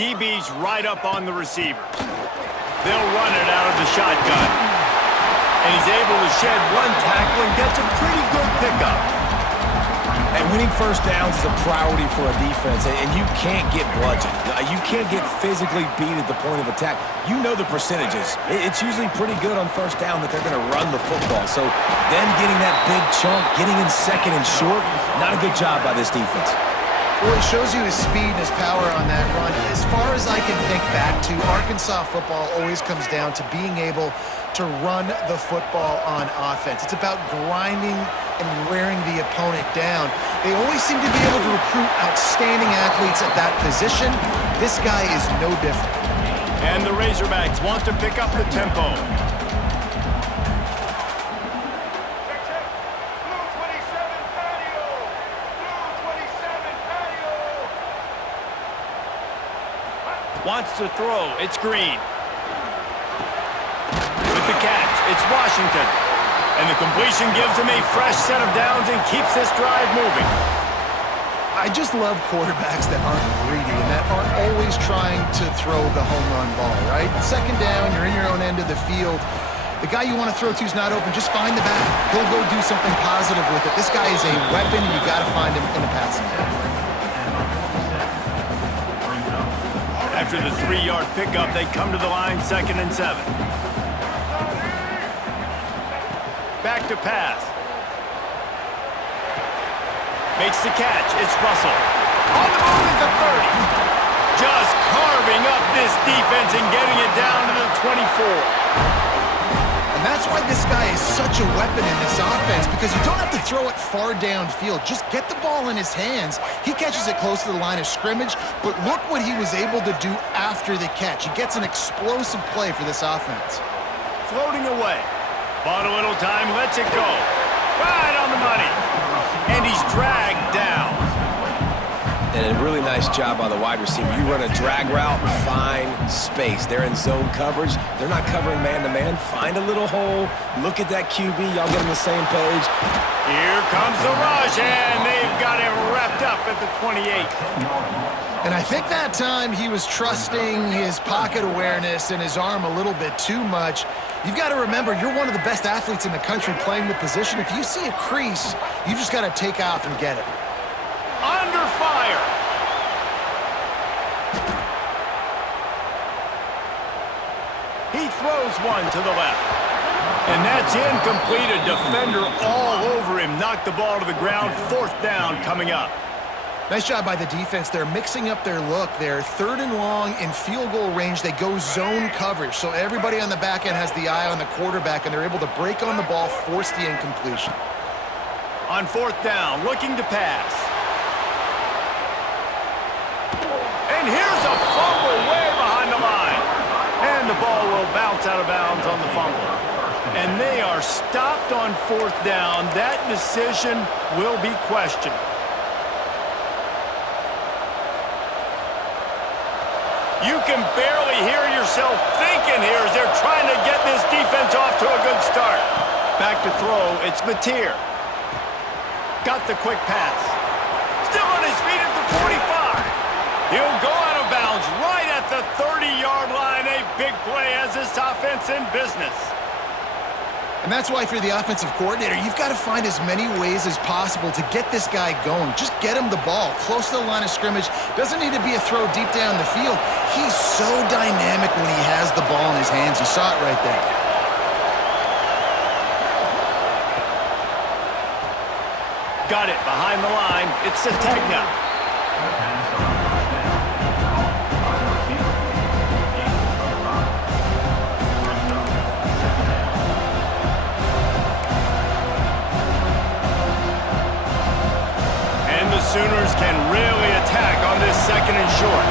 DB's right up on the receivers. They'll run it out of the shotgun. And he's able to shed one tackle and gets a pretty good pickup. And winning first downs is a priority for a defense, and you can't get bludgeoned. You can't get physically beat at the point of attack. You know the percentages. It's usually pretty good on first down that they're going to run the football. So them getting that big chunk, getting in second and short, not a good job by this defense. Well, it shows you his speed and his power on that run. As far as I can think back to, Arkansas football always comes down to being able to run the football on offense. It's about grinding and wearing the opponent down. They always seem to be able to recruit outstanding athletes at that position. This guy is no different. And the Razorbacks want to pick up the tempo. Wants to throw. It's Green. With the catch, it's Washington. And the completion gives him a fresh set of downs and keeps this drive moving. I just love quarterbacks that aren't greedy and that aren't always trying to throw the home run ball, right? Second down, you're in your own end of the field. The guy you want to throw to is not open. Just find the back. He'll go do something positive with it. This guy is a weapon, and you got to find him in the passing game. After the 3-yard pickup, they come to the line, 2nd and 7. Back to pass. Makes the catch. It's Russell. On the move at the 30. Just carving up this defense and getting it down to the 24. And that's why this guy is such a weapon in this offense, because you don't have to throw it far downfield. Just get the ball in his hands. He catches it close to the line of scrimmage, but look what he was able to do after the catch. He gets an explosive play for this offense. Floating away. Bought a little time, lets it go. Right on the money. And he's dragged down. And a really nice job by the wide receiver. You run a drag route, find space. They're in zone coverage. They're not covering man-to-man. Find a little hole. Look at that QB. Y'all get on the same page. Here comes the rush, and they've got him wrapped up at the 28. And I think that time he was trusting his pocket awareness and his arm a little bit too much. You've got to remember, you're one of the best athletes in the country playing the position. If you see a crease, you just got to take off and get it. Under fire. He throws one to the left. And that's incomplete. A defender all over him. Knocked the ball to the ground. 4th down coming up. Nice job by the defense. They're mixing up their look. They're 3rd and long in field goal range. They go zone coverage. So everybody on the back end has the eye on the quarterback, and they're able to break on the ball, force the incompletion. On 4th down, looking to pass. And here's a fumble way behind the line. And the ball will bounce out of bounds on the fumble. And they are stopped on 4th down. That decision will be questioned. You can barely hear yourself thinking here as they're trying to get this defense off to a good start. Back to throw, it's Mateer. Got the quick pass. Still on his feet at the 45. He'll go out of bounds right at the 30-yard line. A big play as this offense in business. And that's why, if you're the offensive coordinator, you've got to find as many ways as possible to get this guy going. Just get him the ball close to the line of scrimmage. Doesn't need to be a throw deep down the field. He's so dynamic when he has the ball in his hands. You saw it right there. Got it behind the line. It's Sategna. And the Sooners can really attack on this 2nd and short.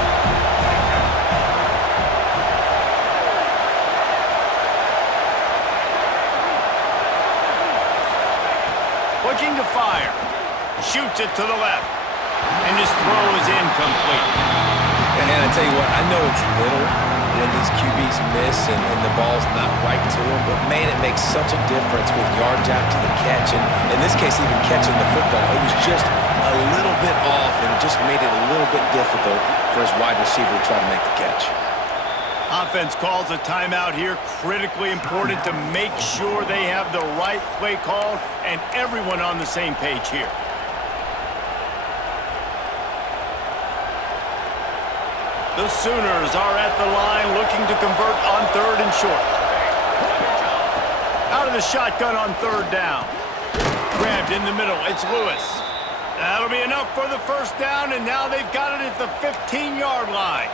Looking to fire. Shoots it to the left. And his throw is incomplete. And I tell you what, I know it's little when these QBs miss and the ball's not right to them, but man, it makes such a difference with yards after the catch. And in this case, even catching the football, it was just a little bit off, and just made it a little bit difficult for his wide receiver to try to make the catch. Offense calls a timeout here. Critically important to make sure they have the right play called and everyone on the same page here. The Sooners are at the line looking to convert on 3rd and short. Out of the shotgun on 3rd down. Grabbed in the middle. It's Lewis. That'll be enough for the first down, and now they've got it at the 15-yard line.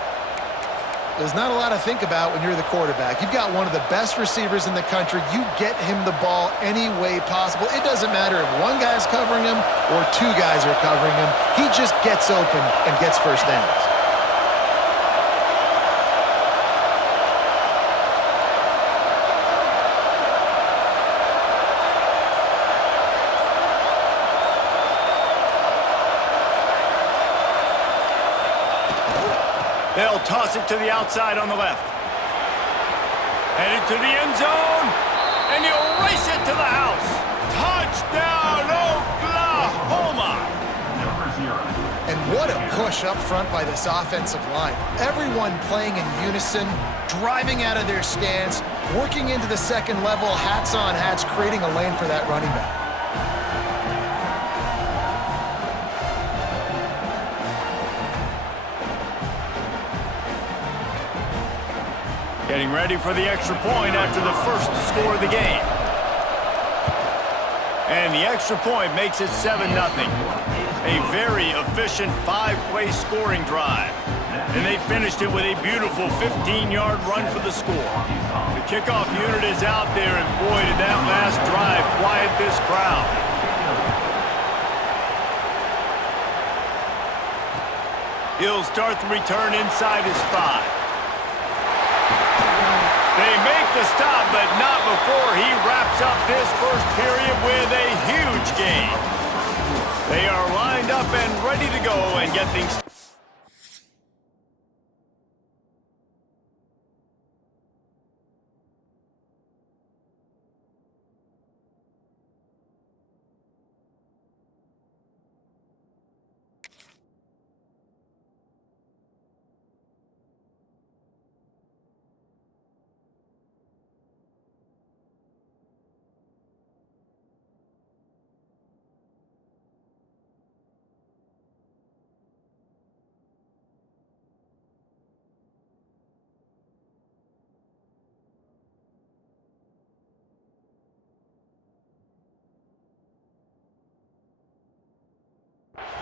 There's not a lot to think about when you're the quarterback. You've got one of the best receivers in the country. You get him the ball any way possible. It doesn't matter if one guy's covering him or 2 guys are covering him. He just gets open and gets first downs. They'll toss it to the outside on the left. Headed to the end zone, and he'll race it to the house. Touchdown, Oklahoma! And what a push up front by this offensive line. Everyone playing in unison, driving out of their stance, working into the second level, hats on hats, creating a lane for that running back. Getting ready for the extra point after the first score of the game. And the extra point makes it 7-0. A very efficient 5-play scoring drive. And they finished it with a beautiful 15-yard run for the score. The kickoff unit is out there, and boy, did that last drive quiet this crowd. He'll start the return inside his 5. They make the stop, but not before he wraps up this first period with a huge gain. They are lined up and ready to go and get things.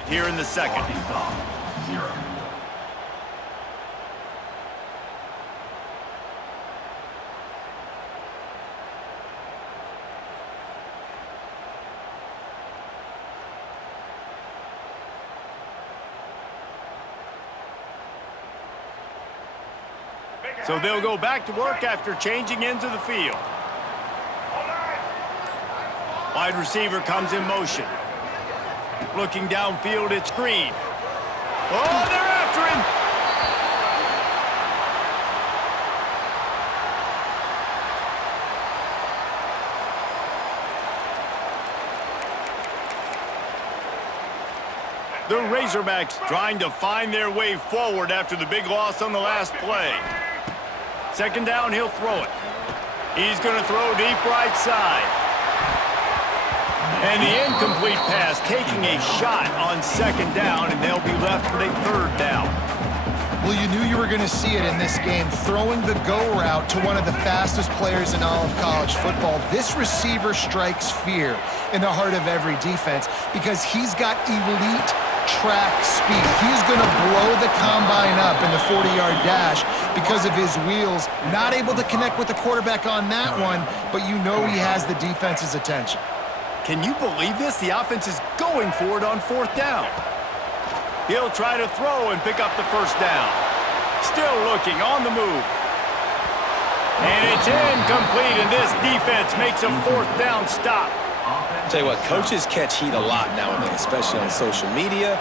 Here in the second. So they'll go back to work after changing into the field. Wide receiver comes in motion. Looking downfield, it's Green. Oh, they're after him! The Razorbacks trying to find their way forward after the big loss on the last play. Second down, he'll throw it. He's going to throw deep right side. And the incomplete pass, taking a shot on second down, and they'll be left with a 3rd down. Well, you knew you were going to see it in this game, throwing the go route to one of the fastest players in all of college football. This receiver strikes fear in the heart of every defense because he's got elite track speed. He's going to blow the combine up in the 40-yard dash because of his wheels. Not able to connect with the quarterback on that one, but you know he has the defense's attention. Can you believe this? The offense is going for it on 4th down. He'll try to throw and pick up the first down. Still looking on the move. And it's incomplete, and this defense makes a 4th down stop. Tell you what, coaches catch heat a lot nowadays, especially on social media.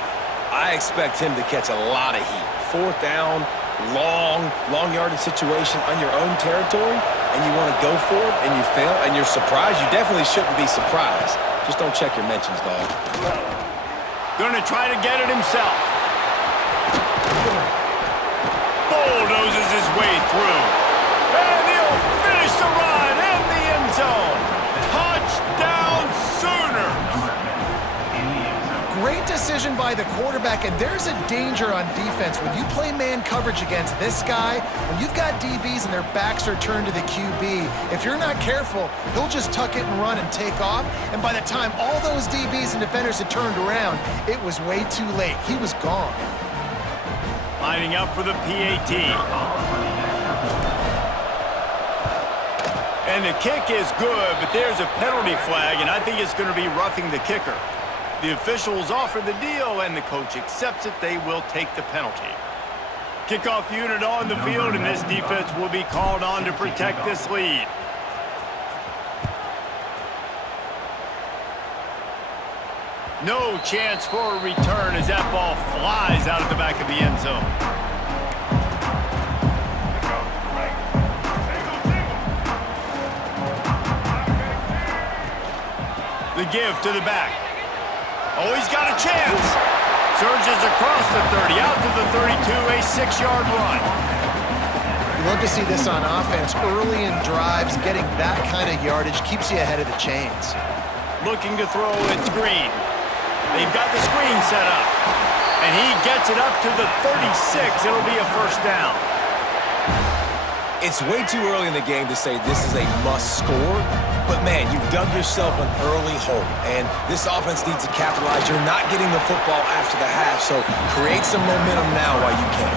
I expect him to catch a lot of heat. 4th down, long yardage situation on your own territory, and you want to go for it, and you fail, and you're surprised. You definitely shouldn't be surprised. Just don't check your mentions, dog. Gonna try to get it himself. bulldozes his way through. And he'll finish the run in the end zone. Touchdown Sooners! Great decision by the quarterback, and there's a danger on defense. When you play man coverage against this guy, when you've got DBs and their backs are turned to the QB, if you're not careful, he'll just tuck it and run and take off, and by the time all those DBs and defenders had turned around, it was way too late. He was gone. Lining up for the PAT. And the kick is good, but there's a penalty flag, and I think it's going to be roughing the kicker. The officials offer the deal, and the coach accepts it. They will take the penalty. Kickoff unit on the field, and this defense will be called on to protect this lead. No chance for a return as that ball flies out of the back of the end zone. The give to the back. Oh, he's got a chance. Surges across the 30, out to the 32, a 6-yard run. You love to see this on offense. Early in drives, getting that kind of yardage keeps you ahead of the chains. Looking to throw, it's Green. They've got the screen set up. And he gets it up to the 36. It'll be a first down. It's way too early in the game to say this is a must score, but man, you've dug yourself an early hole, and this offense needs to capitalize. You're not getting the football after the half, so create some momentum now while you can.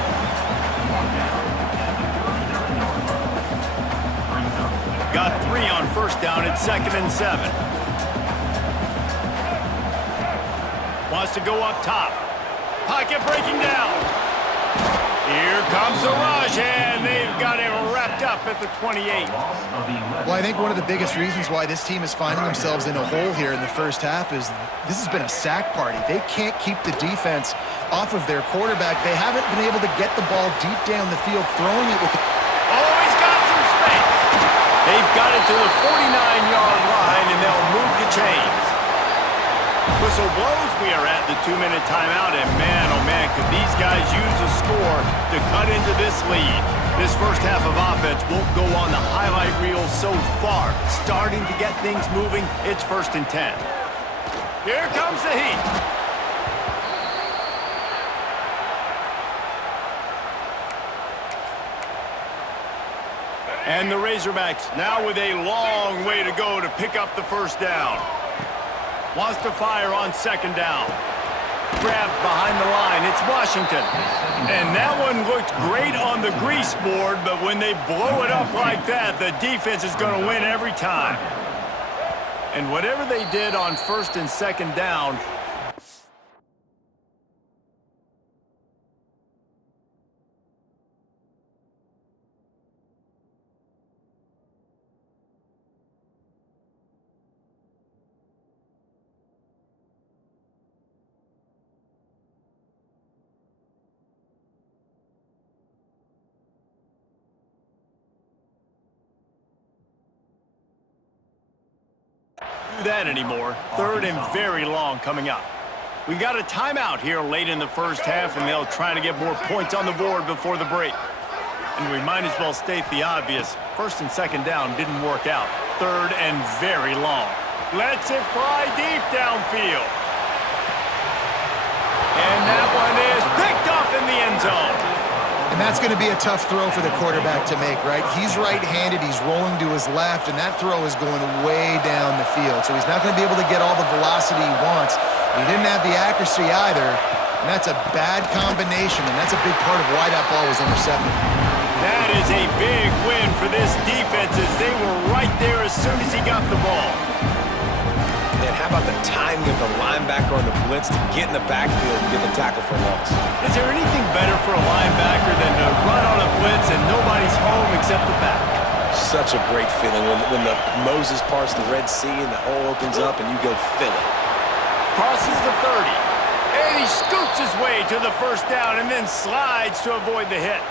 Got 3 on first down at 2nd and 7. Wants to go up top. Pocket breaking down. Here comes the rush, and they've got him wrapped up at the 28. Well, I think one of the biggest reasons why this team is finding themselves in a hole here in the first half is this has been a sack party. They can't keep the defense off of their quarterback. They haven't been able to get the ball deep down the field, throwing it with the... Oh, he's got some space. They've got it to the 49-yard line, and they'll move the chains. Whistle blows, we are at the 2-minute timeout, and man, oh man, could these guys use a score to cut into this lead. This first half of offense won't go on the highlight reel so far. Starting to get things moving, it's 1st and 10. Here comes the heat. And the Razorbacks now with a long way to go to pick up the first down. Wants to fire on 2nd down. Grabbed behind the line. It's Washington. And that one looked great on the grease board, but when they blow it up like that, the defense is going to win every time. And whatever they did on 1st and 2nd down, that anymore. 3rd and very long coming up. We've got a timeout here late in the first half, and they'll try to get more points on the board before the break. And we might as well state the obvious. 1st and 2nd down didn't work out. 3rd and very long. Lets it fly deep downfield. And that one is picked off in the end zone. And that's going to be a tough throw for the quarterback to make, right? He's right-handed, he's rolling to his left, and that throw is going way down the field. So he's not going to be able to get all the velocity he wants. He didn't have the accuracy either, and that's a bad combination, and that's a big part of why that ball was intercepted. That is a big win for this defense as they were right there as soon as he got the ball. And how about the timing of the linebacker on the blitz to get in the backfield and get the tackle for loss? Is there anything better for a linebacker than to run on a blitz and nobody's home except the back? Such a great feeling when the Moses parts the Red Sea and the hole opens up and you go fill it. Crosses the 30. And he scoots his way to the first down and then slides to avoid the hit.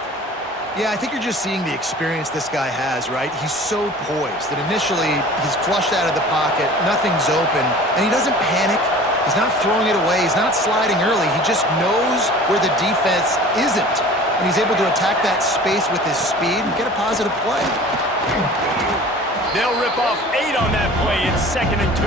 Yeah, I think you're just seeing the experience this guy has, right? He's so poised that initially he's flushed out of the pocket, nothing's open, and he doesn't panic. He's not throwing it away. He's not sliding early. He just knows where the defense isn't. and he's able to attack that space with his speed and get a positive play. They'll rip off 8 on that play. It's 2nd and 2.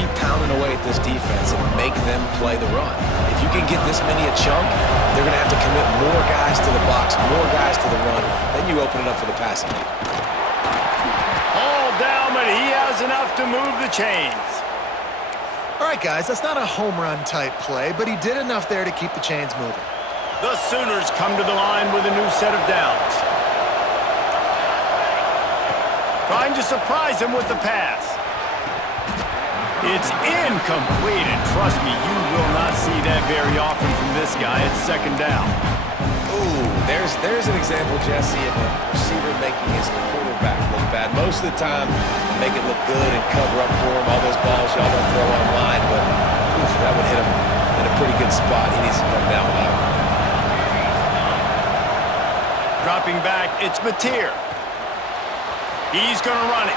Keep pounding away at this defense and make them play the run. If you can get this many a chunk, they're going to have to commit more guys to the box, more guys to the run. Then you open it up for the passing game. All down, but he has enough to move the chains. All right, guys, that's not a home run type play, but he did enough there to keep the chains moving. The Sooners come to the line with a new set of downs. Trying to surprise him with the pass. It's incomplete, and trust me, you will not see that very often from this guy. It's 2nd down. Ooh, there's an example, Jesse, of a receiver making his quarterback look bad. Most of the time, they make it look good and cover up for him. All those balls y'all don't throw online, but oof, that would hit him in a pretty good spot. He needs to come down with that one. Dropping back, it's Mateer. He's going to run it.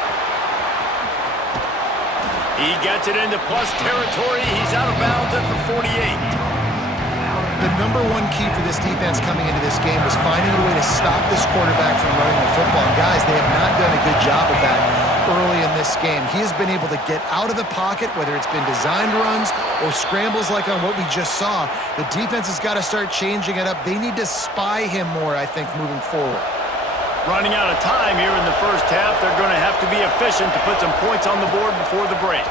He gets it into plus territory. He's out of bounds at the 48. The number one key for this defense coming into this game was finding a way to stop this quarterback from running the football. And guys, they have not done a good job of that early in this game. He has been able to get out of the pocket, whether it's been designed runs or scrambles like on what we just saw. The defense has got to start changing it up. They need to spy him more, I think, moving forward. Running out of time here in the first half. They're going to have to be efficient to put some points on the board before the break.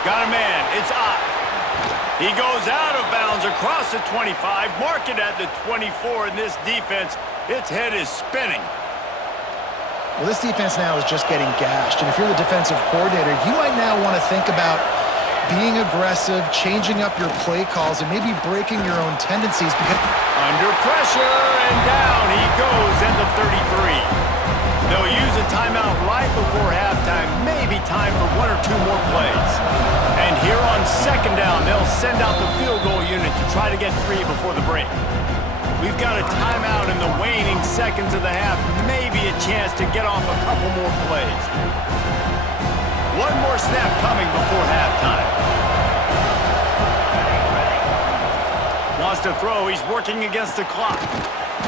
Got a man. It's up. He goes out of bounds across the 25. Mark it at the 24 in this defense. Its head is spinning. Well, this defense now is just getting gashed. And if you're the defensive coordinator, you might now want to think about being aggressive, changing up your play calls, and maybe breaking your own tendencies. Because under pressure, and down he goes at the 33. They'll use a timeout right before halftime, maybe time for 1 or 2 more plays. And here on 2nd down, they'll send out the field goal unit to try to get 3 before the break. We've got a timeout in the waning seconds of the half, maybe a chance to get off a couple more plays. 1 more snap coming before halftime. Wants to throw. He's working against the clock.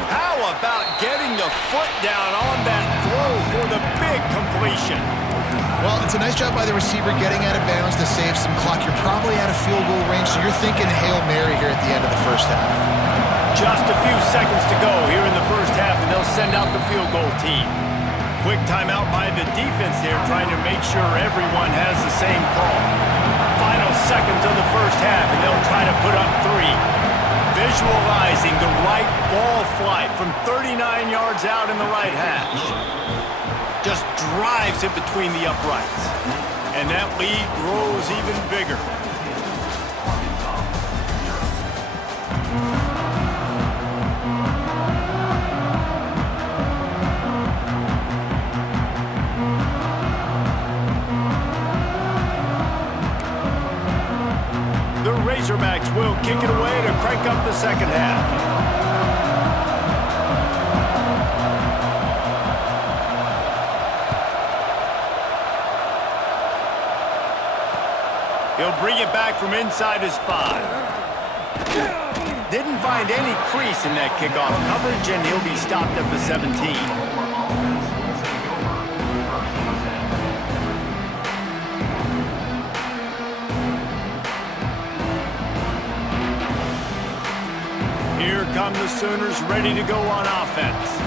How about getting the foot down on that throw for the big completion? well, it's a nice job by the receiver getting out of bounds to save some clock. You're probably out of field goal range, so you're thinking Hail Mary here at the end of the first half. Just a few seconds to go here in the first half, and they'll send out the field goal team. Quick timeout by the defense there, trying to make sure everyone has the same call. Final seconds of the first half, and they'll try to put up 3. Visualizing the right ball flight from 39 yards out in the right hash. Just drives it between the uprights. And that lead grows even bigger. The Razorbacks will kick it away to crank up the second half. He'll bring it back from inside his 5. Didn't find any crease in that kickoff coverage, and he'll be stopped at the 17. Here come the Sooners, ready to go on offense.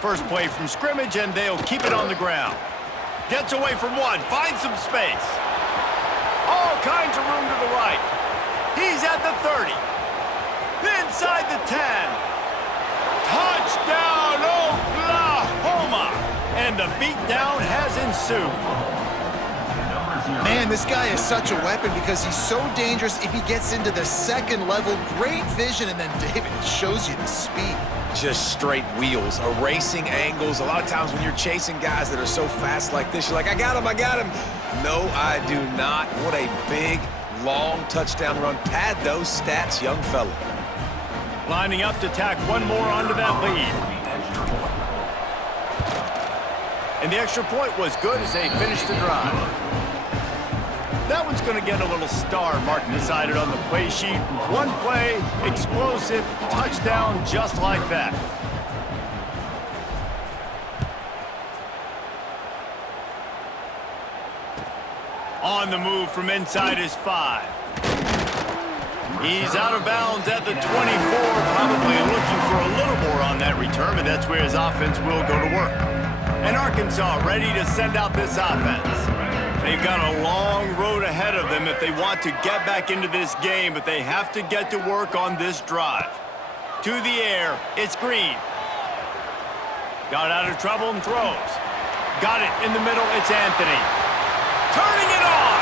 First play from scrimmage, and they'll keep it on the ground. Gets away from 1, finds some space. All kinds of room to the right. He's at the 30. Inside the 10. Touchdown, Oklahoma! And the beatdown has ensued. Man, this guy is such a weapon because he's so dangerous if he gets into the second level. Great vision, and then David shows you the speed. Just straight wheels, erasing angles. A lot of times when you're chasing guys that are so fast like this, you're like, I got him, I got him. No, I do not. What a big, long touchdown run. Pad those stats, young fella. Lining up to tack one more onto that lead. And the extra point was good as they finished the drive. That one's going to get a little star mark decided on the play sheet. One play, explosive, touchdown just like that. On the move from inside his 5. He's out of bounds at the 24, probably looking for a little more on that return, but that's where his offense will go to work. And Arkansas ready to send out this offense. They've got a long road ahead of them if they want to get back into this game, but they have to get to work on this drive. To the air, it's Green. Got out of trouble and throws. Got it in the middle, it's Anthony. Turning it on!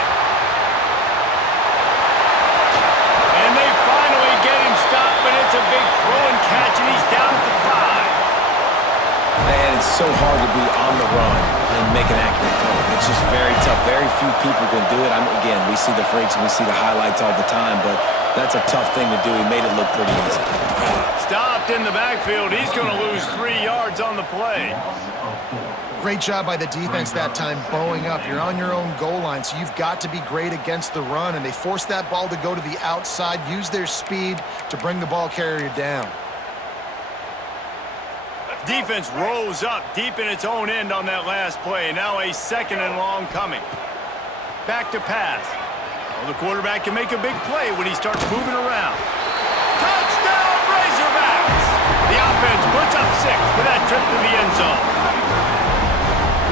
And they finally get him stopped, but it's a big throw and catch, and he's down at the 5. Man, it's so hard to be on the run and make an accurate throw. It's just very tough. Very few people can do it. Again, we see the freaks and we see the highlights all the time, but that's a tough thing to do. He made it look pretty easy. Stopped in the backfield. He's going to lose 3 yards on the play. Great job by the defense that time, bowing up. You're on your own goal line, so you've got to be great against the run, and they forced that ball to go to the outside, use their speed to bring the ball carrier down. Defense rose up deep in its own end on that last play. Now a 2nd and long coming. Back to pass. Well, the quarterback can make a big play when he starts moving around. Touchdown, Razorbacks! The offense puts up 6 with that trip to the end zone.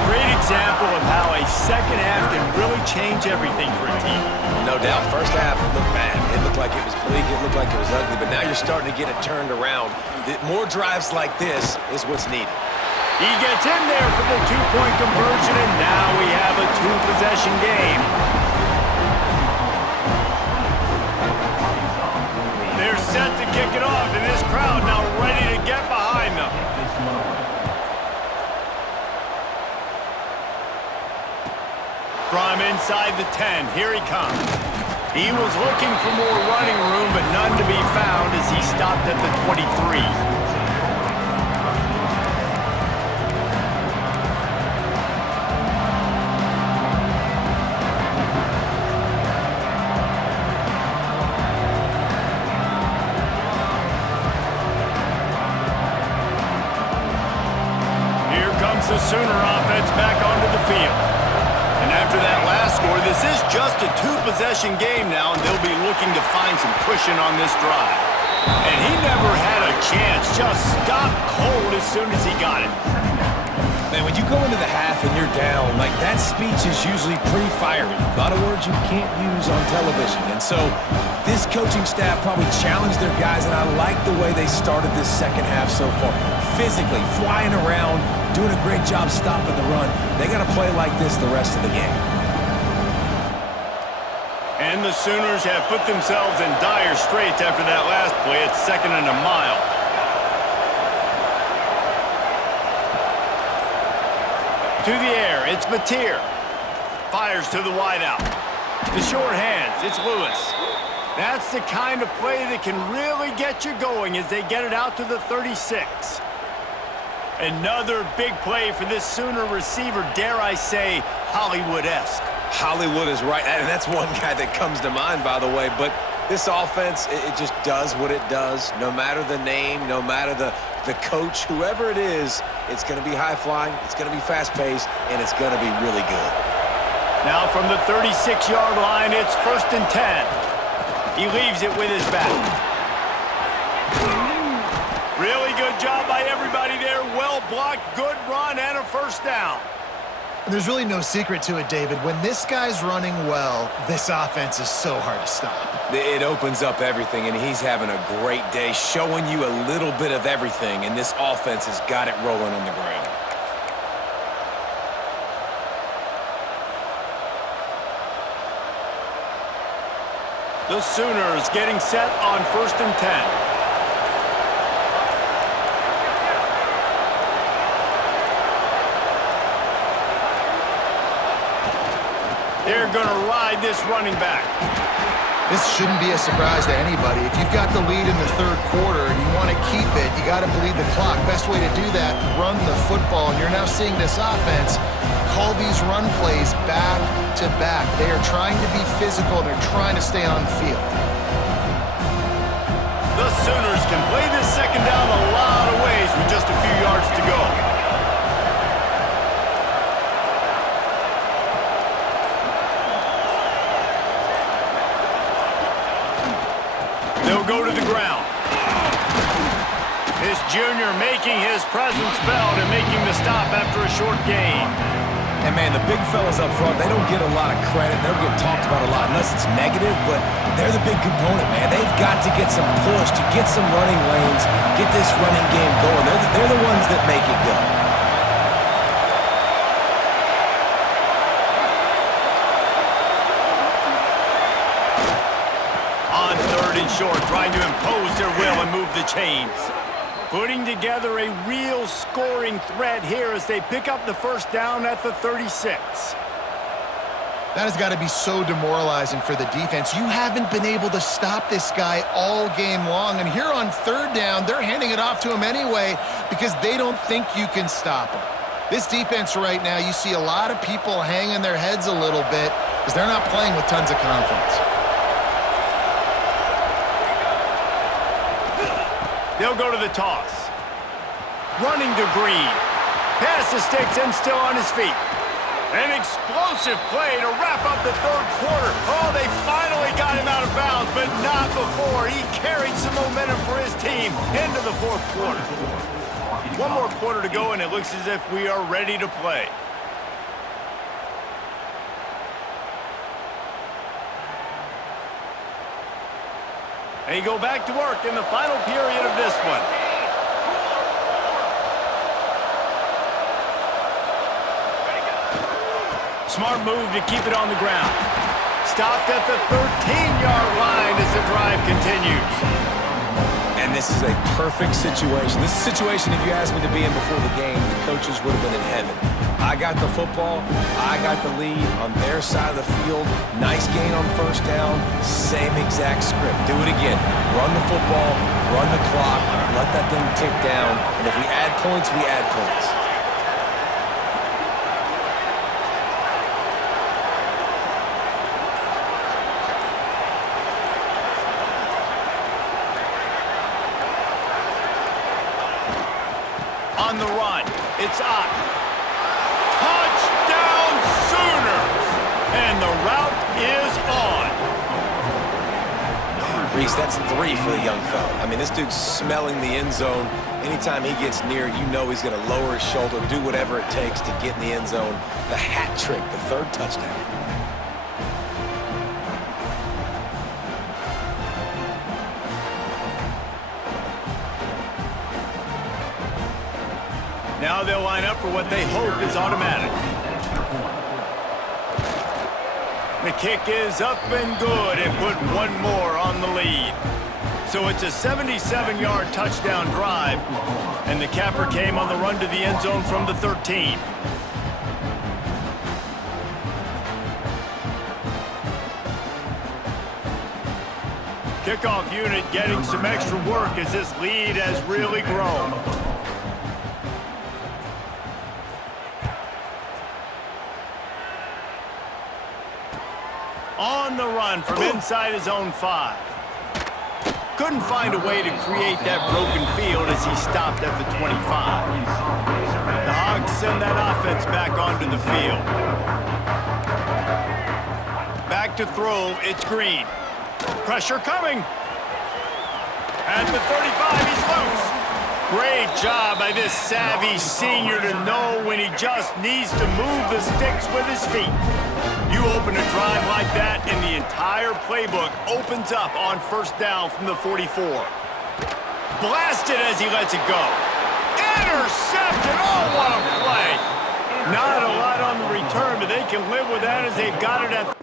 Great example of how a second half can really change everything for a team. No doubt. First half, it looked bad. It looked like it was bleak. It looked like it was ugly. But now you're starting to get it turned around. More drives like this is what's needed. He gets in there for the 2-point conversion, and now we have a 2-possession game. They're set to kick it off, and this crowd now ready to get behind them. From inside the 10, here he comes. He was looking for more running room, but none to be found as he stopped at the 23. Here comes the Sooner offense back onto the field. And after that last score, this is just a 2-possession game now, and they'll be looking to find some cushion on this drive. And he never had a chance, just stopped cold as soon as he got it. Man, when you go into the half and you're down, like that speech is usually pretty fiery. A lot of words you can't use on television. And so this coaching staff probably challenged their guys, and I like the way they started this second half so far. Physically, flying around, doing a great job stopping the run. They got to play like this the rest of the game. And the Sooners have put themselves in dire straits after that last play. It's 2nd and a mile. To the air, it's Mateer. Fires to the wideout. The short hands, it's Lewis. That's the kind of play that can really get you going as they get it out to the 36. Another big play for this Sooner receiver, dare I say, Hollywood-esque. Hollywood is right, and that's one guy that comes to mind, by the way. But this offense, it just does what it does. No matter the name, no matter the coach, whoever it is, it's going to be high-flying, it's going to be fast-paced, and it's going to be really good. Now from the 36-yard line, it's 1st and 10. He leaves it with his back. Really good job by everybody there. Well blocked, good run, and a 1st down. There's really no secret to it, David. When this guy's running well, this offense is so hard to stop. It opens up everything, and he's having a great day, showing you a little bit of everything, and this offense has got it rolling on the ground. The Sooners getting set on 1st and 10. They're going to ride this running back. This shouldn't be a surprise to anybody. If you've got the lead in the third quarter and you want to keep it, you got to bleed the clock. Best way to do that, run the football. And you're now seeing this offense call these run plays back to back. They are trying to be physical. They're trying to stay on the field. The Sooners can play this second down a lot of ways with just a few yards to go. They'll go to the ground. This junior making his presence felt and making the stop after a short gain. And, man, the big fellas up front, they don't get a lot of credit. They don't get talked about a lot unless it's negative, but they're the big component, man. They've got to get some push, to get some running lanes, get this running game going. They're the ones that make it go. On third and short, trying to impose their will and move the chains. Putting together a real scoring threat here as they pick up the first down at the 36. That has got to be so demoralizing for the defense. You haven't been able to stop this guy all game long. And here on third down, they're handing it off to him anyway because they don't think you can stop him. This defense right now, you see a lot of people hanging their heads a little bit because they're not playing with tons of confidence. They'll go to the toss. Running to Green. Pass the sticks and still on his feet. An explosive play to wrap up the third quarter. Oh, they finally got him out of bounds, but not before. He carried some momentum for his team into the fourth quarter. One more quarter to go, and it looks as if we are ready to play. They go back to work in the final period of this one. Smart move to keep it on the ground. Stopped at the 13-yard line as the drive continues. And this is a perfect situation. This is a situation, if you asked me to be in before the game, the coaches would have been in heaven. I got the football. I got the lead on their side of the field. Nice gain on first down. Same exact script. Do it again. Run the football, run the clock, let that thing tick down. And if we add points, we add points. On the run, it's up. Touchdown Sooners! And the route is on. Reese, that's 3 for the young fella. I mean, this dude's smelling the end zone. Anytime he gets near, you know he's going to lower his shoulder, do whatever it takes to get in the end zone. The hat trick, the third touchdown. Now they'll line up for what they hope is automatic. The kick is up and good and put one more on the lead. So it's a 77-yard touchdown drive, and the capper came on the run to the end zone from the 13. Kickoff unit getting some extra work as this lead has really grown. On the run from inside his own 5. Couldn't find a way to create that broken field as he stopped at the 25. The Hogs send that offense back onto the field. Back to throw, it's Green. Pressure coming. At the 35, he's loose. Great job by this savvy senior to know when he just needs to move the sticks with his feet. You open a drive like that, and the entire playbook opens up on first down from the 44. Blasted as he lets it go. Intercepted! Oh, what a play! Not a lot on the return, but they can live with that as they've got it at